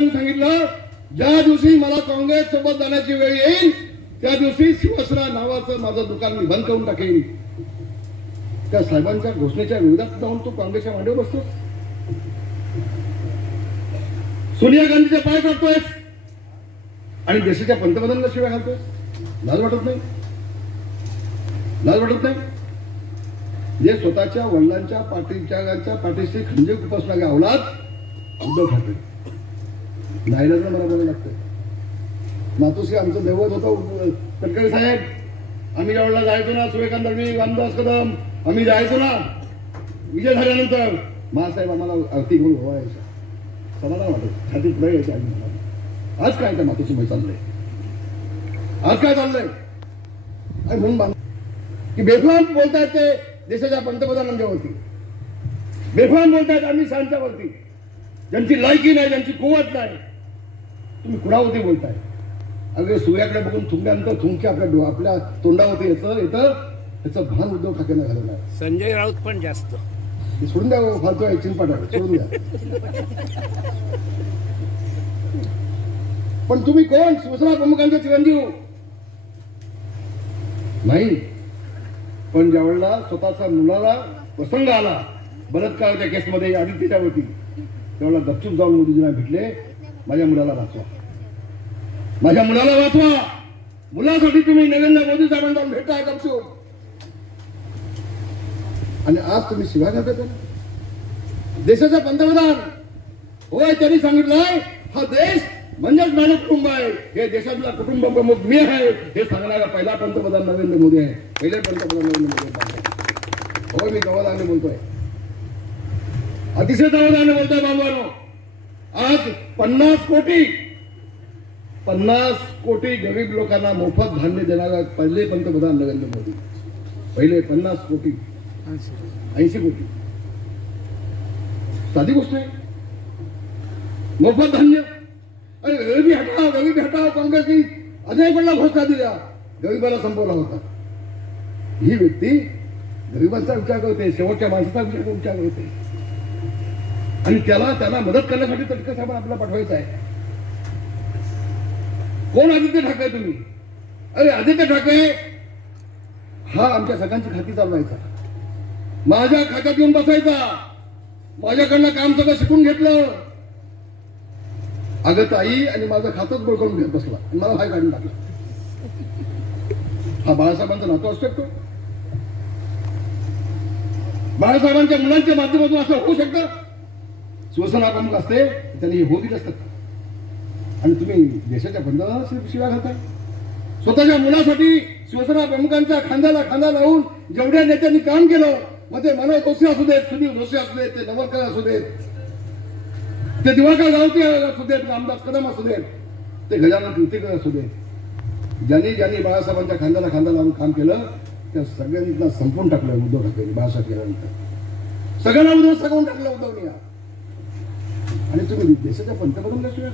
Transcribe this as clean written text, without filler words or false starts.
सांगितलं ज्या दिवशी मला काँग्रेस सोबत जाण्याची वेळ येईल त्या दिवशी शिवसेना नावाचं माझं दुकान मी बंद करून टाकेन. त्या साहेबांच्या घोषणेच्या विरोधात जाऊन तो काँग्रेसच्या मांडीवर बसतो. सोनिया गांधीच्या पाय काढतोय आणि देशाच्या पंतप्रधानांना शिवाय घालतोय. लाज वाटत नाही? लाज वाटत नाही? जे स्वतःच्या वडिलांच्या पाठीशी खंजीर खुपसणारे अवलाद उद्धव ठाकरे नाईलाजाने मला बोलायला लागतंय. मातोश्री आमचं दैवत होतं तडकरे साहेब. आम्ही ज्या वेळेला जायचो ना, सुरेखान दळवी, रामदास कदम, आम्ही जायचो ना विजय झाल्यानंतर, महासाहेब आम्हाला आरती घेऊन व्हायचं. समाधान वाटत, छाती पुढे यायची. आज काय त्या मातोश्री चाललंय? आज काय चाललंय? आणि म्हणून की बेफाम बोलतायत ते देशाच्या पंतप्रधानांच्यावरती, बेफाम बोलतायत अमित शहांच्यावरती, ज्यांची लायकी नाही, ज्यांची कुवत नाही. तुम्ही कुणावरती बोलताय? अगदी सूर्याकडे बघून थुंक्यानंतर थुंकी आपल्या तोंडावरती येतं याचं भान उद्धव ठाकरेंना घालवलं आहे. संजय राऊत पण जास्त सोडून द्या, फालतू आहे चिनपाटावर सोडून द्या. पण तुम्ही कोण? शिवसेना प्रमुखांचे चिरंजीव नाही. पण ज्या वेळेला स्वतःच्या मुलाला प्रसंग आला बलात्काराच्या केसमध्ये आदित्यच्यावरती, त्यावेळेला गपचूप जाऊन मोदीजींना भेटले. माझ्या मुलाला वाचवा, माझ्या मुलाला वाचवा. मुलासाठी तुम्ही नरेंद्र मोदी साहेबांना जाऊन भेटताय गपचूप, आणि आज तुम्ही शिवाय घालता. देशाचा पंतप्रधान होय, त्यांनी सांगितलंय हा देश म्हणजेच माझं कुटुंब आहे. हे देशातला कुटुंब प्रमुख मी आहे हे सांगणारा पहिला पंतप्रधान नरेंद्र मोदी आहे. पहिले पंतप्रधान नरेंद्र मोदी. होय, मी गवादाने बोलतोय, अतिशय गवादाने बोलतोय. बांधवांनो, आज 50 कोटी गरीब लोकांना मोफत धान्य देणारा पहिले पंतप्रधान नरेंद्र मोदी. पहिले 50 कोटी, 80 कोटी. साधी गोष्ट आहे, मोफत धान्य. अरे गरिबी हटाव काँग्रेसनी अजय पडला घोषणा दिल्या, गरिबाला संपवला होता. ही व्यक्ती गरिबांचा विचार करते, शेवटच्या माणसाचा विचार करते, आणि त्याला मदत करण्यासाठी तटकरे साहेब आपल्याला पाठवायचं आहे. कोण आदित्य ठाकरे तुम्ही? अरे आदित्य ठाकरे हा आमच्या सगळ्यांची खाती चालवायचा, माझ्या खात्यात येऊन बसायचा, माझ्याकडनं काम सगळं शिकून घेतलं. अगं ताई, आणि माझं खातच गोळ करून घेत बसला, मला बाहेर काढून टाकला. हा बाळासाहेबांचा नातो असू शकतो? बाळासाहेबांच्या मुलांच्या माध्यमातून असं होऊ शकतं? शिवसेना प्रमुख असते त्यांनी हे होऊ दिलं असतं. आणि तुम्ही देशाच्या पंतप्रधानाला शिव्या घालताय. स्वतःच्या मुलासाठी शिवसेना प्रमुखांच्या खांद्याला खांदा लावून जेवढ्या नेत्यांनी काम केलं, मग ते मनोज जोशी असू देत, सुनील जोशी असू देत, ते नवलकर असू देत, ते दिवाकर रावते असू देत, रामदास कदम असू देत, ते गजानन कीर्तीकर असू देत, ज्यांनी बाळासाहेबांच्या खांद्याला खांदा लावून काम केलं त्या सगळ्यांना संपवून टाकलं उद्धव ठाकरे. बाळासाहेब केल्यानंतर सगळ्यांना उद्धव सगळून टाकलं उद्धवनी. आणि तुम्ही देशाच्या पंतप्रधानाला शिवाय